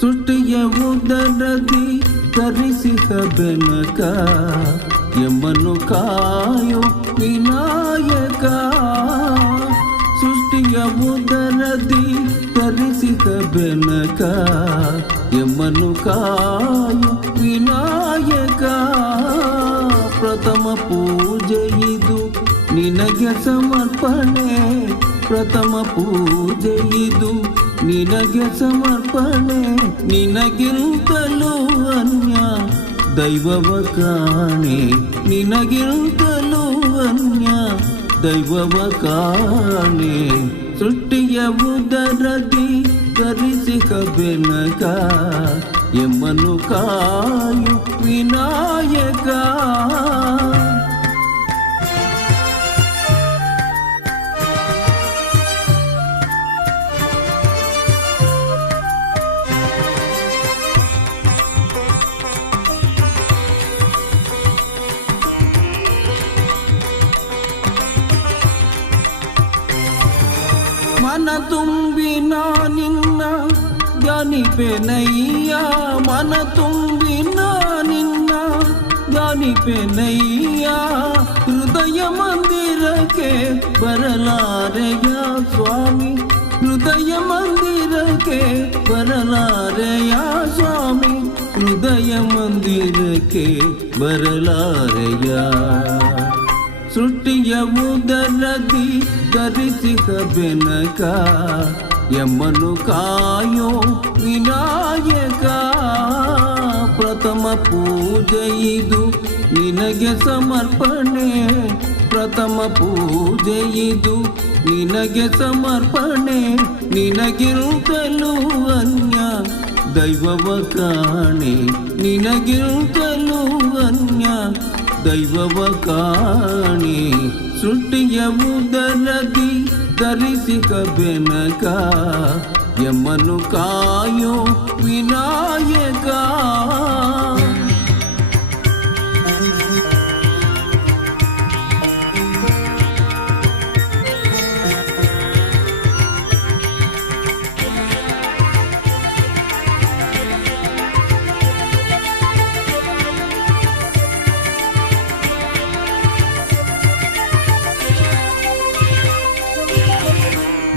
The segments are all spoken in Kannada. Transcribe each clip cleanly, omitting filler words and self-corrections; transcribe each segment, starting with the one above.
ಸೃಷ್ಟಿಯ ಉದರದಿ ಧರಿಸಿದ ಬೆನಕ ಎಮ್ಮನ್ನು ಕಾಯೋ ವಿನಾಯಕ. ಸೃಷ್ಟಿಯ ಉದರದಿ ಧರಿಸಿದ ಬೆನಕ ಎಮ್ಮನ್ನು ಕಾಯೋ ವಿನಾಯಕ. ಪ್ರಥಮ ಪೂಜೆ ಇದು ನಿನಗೆ ಸಮರ್ಪಣೆ, ಪ್ರಥಮ ಪೂಜೆ ಇದು ನಿನಗೆ ಸಮರ್ಪಣೆ. ನಿನಗಿಂತಲೂ ಅನ್ಯ ದೈವವ ಕಾಣೆ, ನಿನಗಿಂತಲೂ ಅನ್ಯ ದೈವವ ಕಾಣೆ. ಸೃಷ್ಟಿಯ ಉದರದಿ ಧರಿಸಿದ ಬೆನಕ ಎಮ್ಮನ್ನು ಕಾಯು ವಿನಾಯಕ. ಮನ ತುಂಬಿ ನಾ ನಿನ್ನ ಧ್ಯಾನಿಪೆನಯ್ಯ, ಮನ ತುಂಬಿ ನಾ ನಿನ್ನ ಧ್ಯಾನಿಪೆನಯ್ಯ. ಹೃದಯ ಮಂದಿರಕ್ಕೆ ಬರಲಾರೆಯ ಸ್ವಾಮಿ, ಹೃದಯ ಮಂದಿರಕ್ಕೆ ಬರಲಾರೆಯ ಸ್ವಾಮಿ, ಹೃದಯ ಮಂದಿರಕ್ಕೆ ಬರಲಾರೆಯ. ಸೃಷ್ಟಿಯ ಉದರದಿ ಧರಿಸಿದ ಬೆನಕ ಎಮ್ಮನ್ನು ಕಾಯೋ ವಿನಾಯಕ. ಪ್ರಥಮ ಪೂಜೆ ಇದು ನಿನಗೆ ಸಮರ್ಪಣೆ, ಪ್ರಥಮ ಪೂಜೆ ಇದು ನಿನಗೆ ಸಮರ್ಪಣೆ. ನಿನಗಿರುತ್ತಲೂ ಅನ್ಯ ದೈವವ ಕಾಣೆ, ನಿನಗಿರುತ್ತಲೂ ಅನ್ಯ ದೈವವ ಕಾಣೆ. ಸೃಷ್ಟಿಯ ಉದರದಿ ಧರಿಸಿದ ಬೆನಕ ಎಮ್ಮನ್ನು ಕಾಯೋ ವಿನಾಯಕ.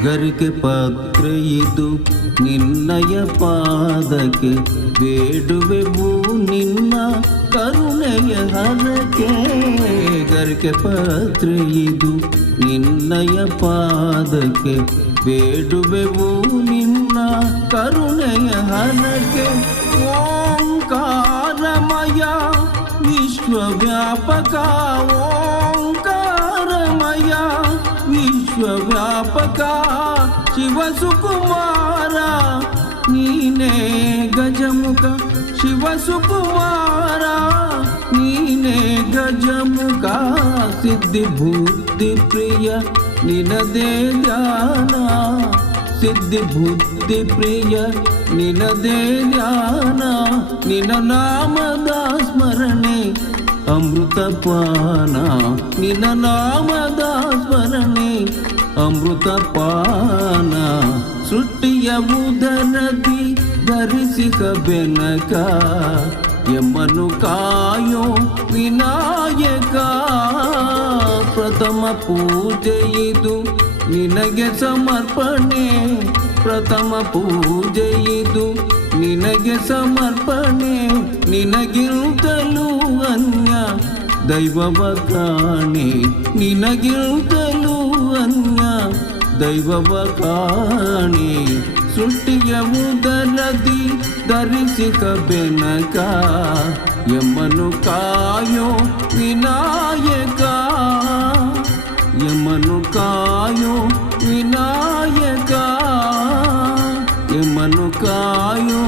ಗರಿಕೆ ಪತ್ರ ಇದು ನಿನ್ನಯ ಪಾದಕ್ಕೆ ಬೇಡುವೆವು ನಿನ್ನ ಕರುಣೆಯ ಹರಕೆ. ಗರಿಕೆ ಪತ್ರ ಇದು ನಿನ್ನಯ ಪಾದಕ್ಕೆ ಬೇಡುವೆವು ನಿನ್ನ ಕರುಣೆಯ ಹರಕೆ. ಓಂಕಾರಮಯ ವಿಶ್ವವ್ಯಾಪಕ, ಓಂಕಾರಮಯ ವಿಶ್ವವ್ಯಾಪಕ. ಶಿವಸುಕುಮಾರ ನೀನೇ ಗಜಮುಖ, ಶಿವಸುಕುಮಾರ ನೀನೇ ಗಜಮುಖ. ಸಿದ್ಧಿ ಬುದ್ಧಿ ಪ್ರಿಯ ನಿನದೇ ಧ್ಯಾನ, ಸಿದ್ಧಿ ಬುದ್ಧಿ ಪ್ರಿಯ ನಿನದೇ ಧ್ಯಾನ. ನಿನ ನಾಮದ ಸ್ಮರಣೆ ಅಮೃತ ಪಾನ, ನಿನ ನಾಮದ ಸ್ಮರಣೆ ಅಮೃತ ಪಾನ. ಸೃಷ್ಟಿಯ ಉದರದಿ ಧರಿಸಿದ ಬೆನಕ ಎಮ್ಮನ್ನು ಕಾಯೋ ವಿನಾಯಕ. ಪ್ರಥಮ ಪೂಜೆ ಇದು ನಿನಗೆ ಸಮರ್ಪಣೆ, ಪ್ರಥಮ ಪೂಜೆ ಇದು ನಿನಗೆ ಸಮರ್ಪಣೆ. ನಿನಗಿರುತ್ತಲೂ ಅನ್ಯ ದೈವವ ಕಾಣೆ, ನಿನಗಿರುತ್ತಲೂ ಅನ್ಯ ದೈವವ ಕಾಣೆ. ಸೃಷ್ಟಿಯ ಉದರದಿ ಧರಿಸಿದ ಬೆನಕ ಎಮ್ಮನ್ನು ಕಾಯೋ ವಿನಾಯಕ, ಎಮ್ಮನ್ನು ಕಾಯೋ ವಿನಾಯಕ, ಎಮ್ಮನ್ನು ಕಾಯೋ